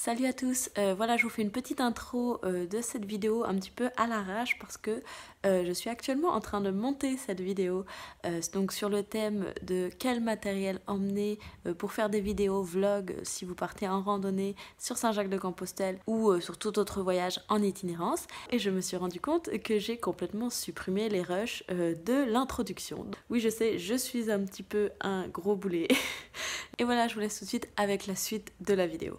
Salut à tous, voilà je vous fais une petite intro de cette vidéo un petit peu à l'arrache parce que je suis actuellement en train de monter cette vidéo donc sur le thème de quel matériel emmener pour faire des vidéos vlog si vous partez en randonnée sur Saint-Jacques-de-Compostelle ou sur tout autre voyage en itinérance, et je me suis rendu compte que j'ai complètement supprimé les rushs de l'introduction. Oui je sais, je suis un petit peu un gros boulet et voilà, je vous laisse tout de suite avec la suite de la vidéo.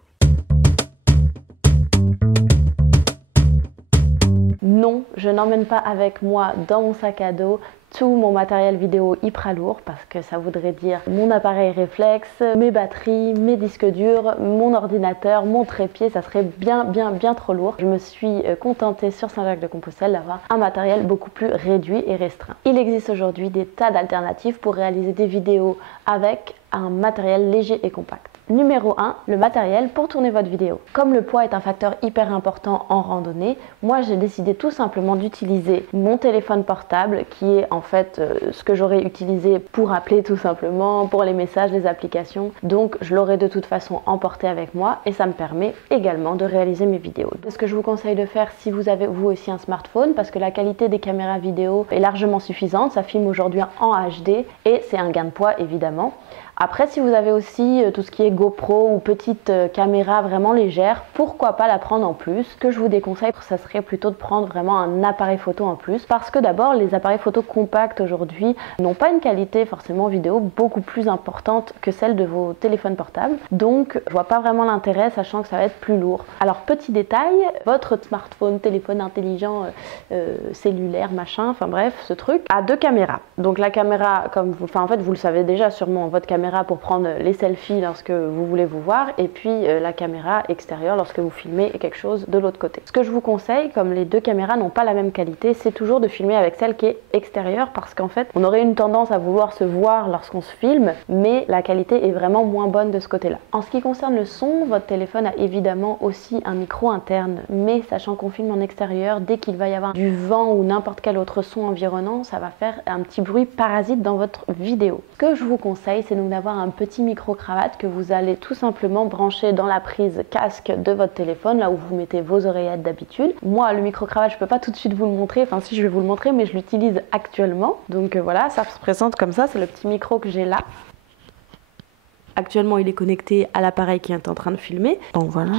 Non, je n'emmène pas avec moi dans mon sac à dos tout mon matériel vidéo hyper lourd parce que ça voudrait dire mon appareil réflexe, mes batteries, mes disques durs, mon ordinateur, mon trépied, ça serait bien trop lourd. Je me suis contentée sur Saint-Jacques-de-Compostelle d'avoir un matériel beaucoup plus réduit et restreint. Il existe aujourd'hui des tas d'alternatives pour réaliser des vidéos avec un matériel léger et compact. Numéro 1, le matériel pour tourner votre vidéo. Comme le poids est un facteur hyper important en randonnée, moi j'ai décidé tout simplement d'utiliser mon téléphone portable qui est en fait ce que j'aurais utilisé pour appeler tout simplement, pour les messages, les applications. Donc je l'aurais de toute façon emporté avec moi et ça me permet également de réaliser mes vidéos. Ce que je vous conseille de faire si vous avez vous aussi un smartphone, parce que la qualité des caméras vidéo est largement suffisante, ça filme aujourd'hui en HD et c'est un gain de poids évidemment. Après, si vous avez aussi tout ce qui est GoPro ou petite caméra vraiment légère, pourquoi pas la prendre en plus. Ce que je vous déconseille, ça serait plutôt de prendre vraiment un appareil photo en plus, parce que d'abord, les appareils photo compacts aujourd'hui n'ont pas une qualité forcément vidéo beaucoup plus importante que celle de vos téléphones portables. Donc, je vois pas vraiment l'intérêt, sachant que ça va être plus lourd. Alors, petit détail, votre smartphone, téléphone intelligent, cellulaire, machin, enfin bref, ce truc, a deux caméras. Donc la caméra, comme vous, en fait, vous le savez déjà sûrement, votre caméra pour prendre les selfies lorsque vous voulez vous voir, et puis la caméra extérieure lorsque vous filmez quelque chose de l'autre côté. Ce que je vous conseille, comme les deux caméras n'ont pas la même qualité, c'est toujours de filmer avec celle qui est extérieure, parce qu'en fait on aurait une tendance à vouloir se voir lorsqu'on se filme, mais la qualité est vraiment moins bonne de ce côté là. En ce qui concerne le son, votre téléphone a évidemment aussi un micro interne, mais sachant qu'on filme en extérieur, dès qu'il va y avoir du vent ou n'importe quel autre son environnant, ça va faire un petit bruit parasite dans votre vidéo. Ce que je vous conseille, c'est donc d'avoir un petit micro-cravate que vous allez tout simplement brancher dans la prise casque de votre téléphone, là où vous mettez vos oreillettes d'habitude. Moi, le micro-cravate, je peux pas tout de suite vous le montrer, enfin si, je vais vous le montrer, mais je l'utilise actuellement. Donc voilà, ça se présente comme ça, c'est le petit micro que j'ai là. Actuellement, il est connecté à l'appareil qui est en train de filmer. Donc voilà.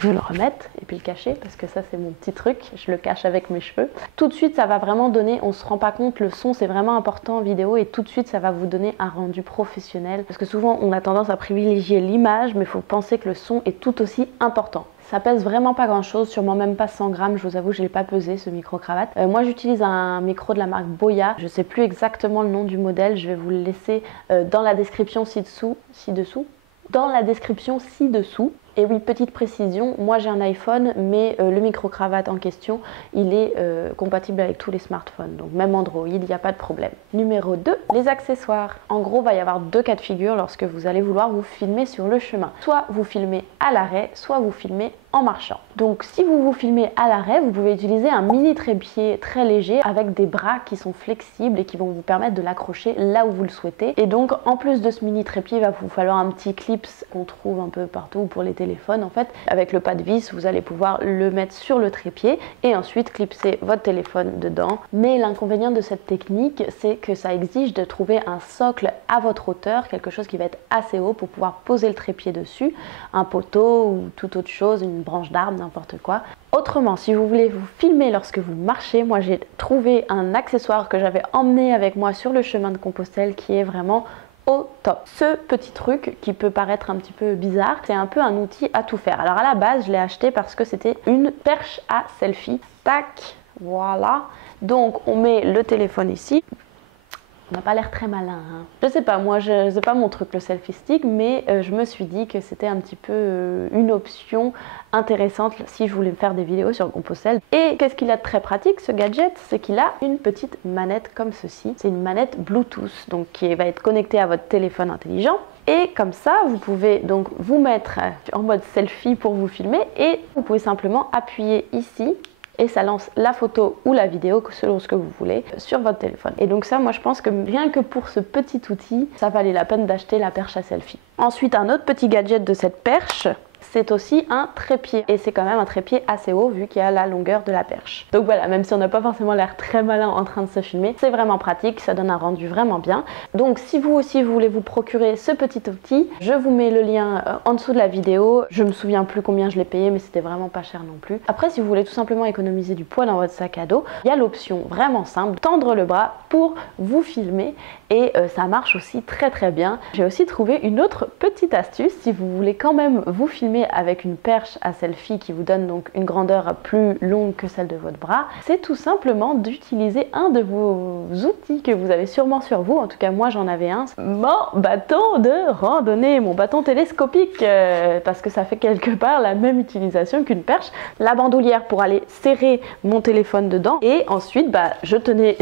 Je vais le remettre et puis le cacher parce que ça c'est mon petit truc, je le cache avec mes cheveux. Tout de suite ça va vraiment donner, on se rend pas compte, le son c'est vraiment important en vidéo et tout de suite ça va vous donner un rendu professionnel, parce que souvent on a tendance à privilégier l'image, mais il faut penser que le son est tout aussi important. Ça pèse vraiment pas grand chose, sûrement même pas 100 grammes, je vous avoue, je l'ai pas pesé ce micro-cravate. Moi j'utilise un micro de la marque Boya, je sais plus exactement le nom du modèle, je vais vous le laisser dans la description ci-dessous. Dans la description ci-dessous. Et oui, petite précision, moi j'ai un iPhone, mais le micro-cravate en question, il est compatible avec tous les smartphones, donc même Android, il n'y a pas de problème. Numéro 2, les accessoires. En gros, il va y avoir deux cas de figure lorsque vous allez vouloir vous filmer sur le chemin. Soit vous filmez à l'arrêt, soit vous filmez en marchant. Donc si vous vous filmez à l'arrêt, vous pouvez utiliser un mini trépied très léger avec des bras qui sont flexibles et qui vont vous permettre de l'accrocher là où vous le souhaitez. Et donc en plus de ce mini trépied, il va vous falloir un petit clips qu'on trouve un peu partout pour les téléphones en fait. Avec le pas de vis, vous allez pouvoir le mettre sur le trépied et ensuite clipser votre téléphone dedans. Mais l'inconvénient de cette technique, c'est que ça exige de trouver un socle à votre hauteur, quelque chose qui va être assez haut pour pouvoir poser le trépied dessus, un poteau ou toute autre chose, une branche d'arbre, n'importe quoi. Autrement, si vous voulez vous filmer lorsque vous marchez, moi j'ai trouvé un accessoire que j'avais emmené avec moi sur le chemin de Compostelle qui est vraiment au top. Ce petit truc qui peut paraître un petit peu bizarre, c'est un peu un outil à tout faire. Alors à la base, je l'ai acheté parce que c'était une perche à selfie. Tac, voilà. Donc on met le téléphone ici. On n'a pas l'air très malin, hein. Je sais pas, moi c'est pas mon truc le selfie stick, mais je me suis dit que c'était un petit peu une option intéressante si je voulais me faire des vidéos sur Compostelle. Et qu'est-ce qu'il a de très pratique ce gadget? C'est qu'il a une petite manette comme ceci. C'est une manette Bluetooth, donc qui va être connectée à votre téléphone intelligent. Et comme ça, vous pouvez donc vous mettre en mode selfie pour vous filmer et vous pouvez simplement appuyer ici et ça lance la photo ou la vidéo selon ce que vous voulez sur votre téléphone. Et donc ça, moi je pense que rien que pour ce petit outil, ça valait la peine d'acheter la perche à selfie. Ensuite, un autre petit gadget de cette perche, c'est aussi un trépied. Et c'est quand même un trépied assez haut vu qu'il y a la longueur de la perche. Donc voilà, même si on n'a pas forcément l'air très malin en train de se filmer, c'est vraiment pratique, ça donne un rendu vraiment bien. Donc si vous aussi vous voulez vous procurer ce petit outil, je vous mets le lien en dessous de la vidéo. Je me souviens plus combien je l'ai payé, mais c'était vraiment pas cher non plus. Après, si vous voulez tout simplement économiser du poids dans votre sac à dos, il y a l'option vraiment simple, tendre le bras pour vous filmer et ça marche aussi très bien. J'ai aussi trouvé une autre petite astuce si vous voulez quand même vous filmer avec une perche à selfie qui vous donne donc une grandeur plus longue que celle de votre bras. C'est tout simplement d'utiliser un de vos outils que vous avez sûrement sur vous. En tout cas, moi j'en avais un. Mon bâton de randonnée, mon bâton télescopique, parce que ça fait quelque part la même utilisation qu'une perche. La bandoulière pour aller serrer mon téléphone dedans et ensuite je tenais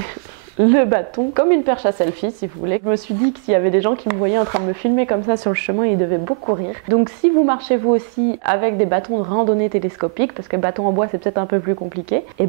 le bâton comme une perche à selfie si vous voulez. Je me suis dit que s'il y avait des gens qui me voyaient en train de me filmer comme ça sur le chemin, ils devaient beaucoup rire. Donc si vous marchez vous aussi avec des bâtons de randonnée télescopiques, parce que bâton en bois c'est peut-être un peu plus compliqué, et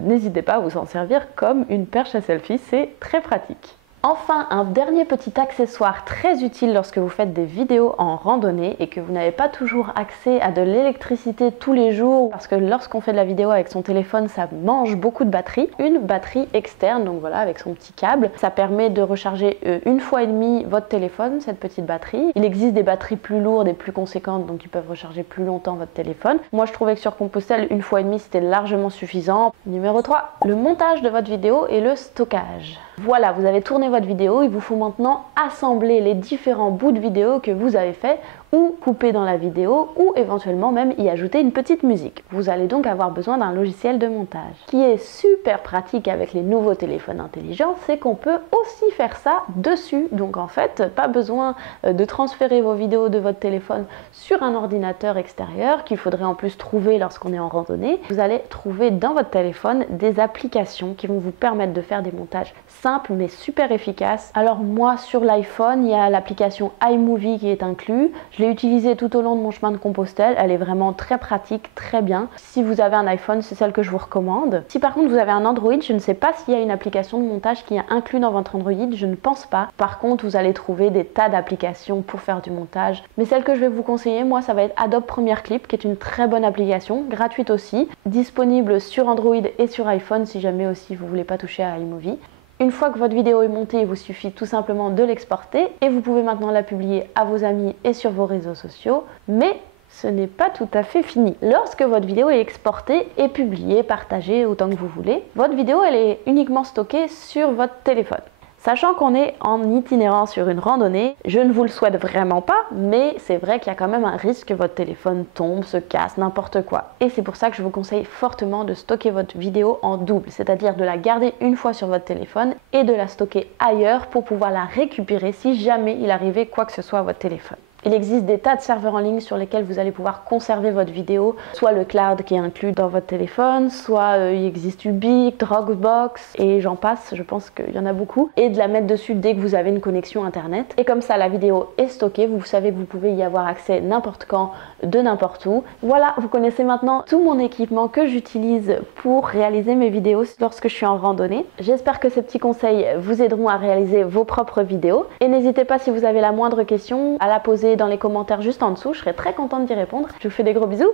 n'hésitez pas à vous en servir comme une perche à selfie, c'est très pratique. Enfin, un dernier petit accessoire très utile lorsque vous faites des vidéos en randonnée et que vous n'avez pas toujours accès à de l'électricité tous les jours, parce que lorsqu'on fait de la vidéo avec son téléphone, ça mange beaucoup de batterie. Une batterie externe, donc voilà, avec son petit câble, ça permet de recharger une fois et demie votre téléphone, cette petite batterie. Il existe des batteries plus lourdes et plus conséquentes, donc qui peuvent recharger plus longtemps votre téléphone. Moi, je trouvais que sur Compostelle, une fois et demie, c'était largement suffisant. Numéro 3, le montage de votre vidéo et le stockage. Voilà, vous avez tourné votre vidéo, il vous faut maintenant assembler les différents bouts de vidéo que vous avez fait ou couper dans la vidéo ou éventuellement même y ajouter une petite musique. Vous allez donc avoir besoin d'un logiciel de montage. Ce qui est super pratique avec les nouveaux téléphones intelligents, c'est qu'on peut aussi faire ça dessus. Donc en fait, pas besoin de transférer vos vidéos de votre téléphone sur un ordinateur extérieur qu'il faudrait en plus trouver lorsqu'on est en randonnée. Vous allez trouver dans votre téléphone des applications qui vont vous permettre de faire des montages simples mais super efficaces. Alors moi sur l'iPhone, il y a l'application iMovie qui est inclus. Je l'ai utilisée tout au long de mon chemin de Compostelle, elle est vraiment très pratique, très bien. Si vous avez un iPhone, c'est celle que je vous recommande. Si par contre vous avez un Android, je ne sais pas s'il y a une application de montage qui est inclue dans votre Android, je ne pense pas. Par contre, vous allez trouver des tas d'applications pour faire du montage. Mais celle que je vais vous conseiller, moi, ça va être Adobe Premiere Clip, qui est une très bonne application, gratuite aussi, disponible sur Android et sur iPhone si jamais aussi vous voulez pas toucher à iMovie. Une fois que votre vidéo est montée, il vous suffit tout simplement de l'exporter et vous pouvez maintenant la publier à vos amis et sur vos réseaux sociaux. Mais ce n'est pas tout à fait fini. Lorsque votre vidéo est exportée et publiée, partagée autant que vous voulez, votre vidéo elle est uniquement stockée sur votre téléphone. Sachant qu'on est en itinérant sur une randonnée, je ne vous le souhaite vraiment pas, mais c'est vrai qu'il y a quand même un risque que votre téléphone tombe, se casse, n'importe quoi. Et c'est pour ça que je vous conseille fortement de stocker votre vidéo en double, c'est-à-dire de la garder une fois sur votre téléphone et de la stocker ailleurs pour pouvoir la récupérer si jamais il arrivait quoi que ce soit à votre téléphone. Il existe des tas de serveurs en ligne sur lesquels vous allez pouvoir conserver votre vidéo, soit le cloud qui est inclus dans votre téléphone, soit il existe Ubique, Dropbox et j'en passe, je pense qu'il y en a beaucoup, et de la mettre dessus dès que vous avez une connexion internet. Et comme ça, la vidéo est stockée, vous savez que vous pouvez y avoir accès n'importe quand, de n'importe où. Voilà, vous connaissez maintenant tout mon équipement que j'utilise pour réaliser mes vidéos lorsque je suis en randonnée. J'espère que ces petits conseils vous aideront à réaliser vos propres vidéos. Et n'hésitez pas, si vous avez la moindre question, à la poser dans les commentaires juste en dessous, je serai très contente d'y répondre. Je vous fais des gros bisous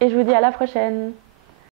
et je vous dis à la prochaine.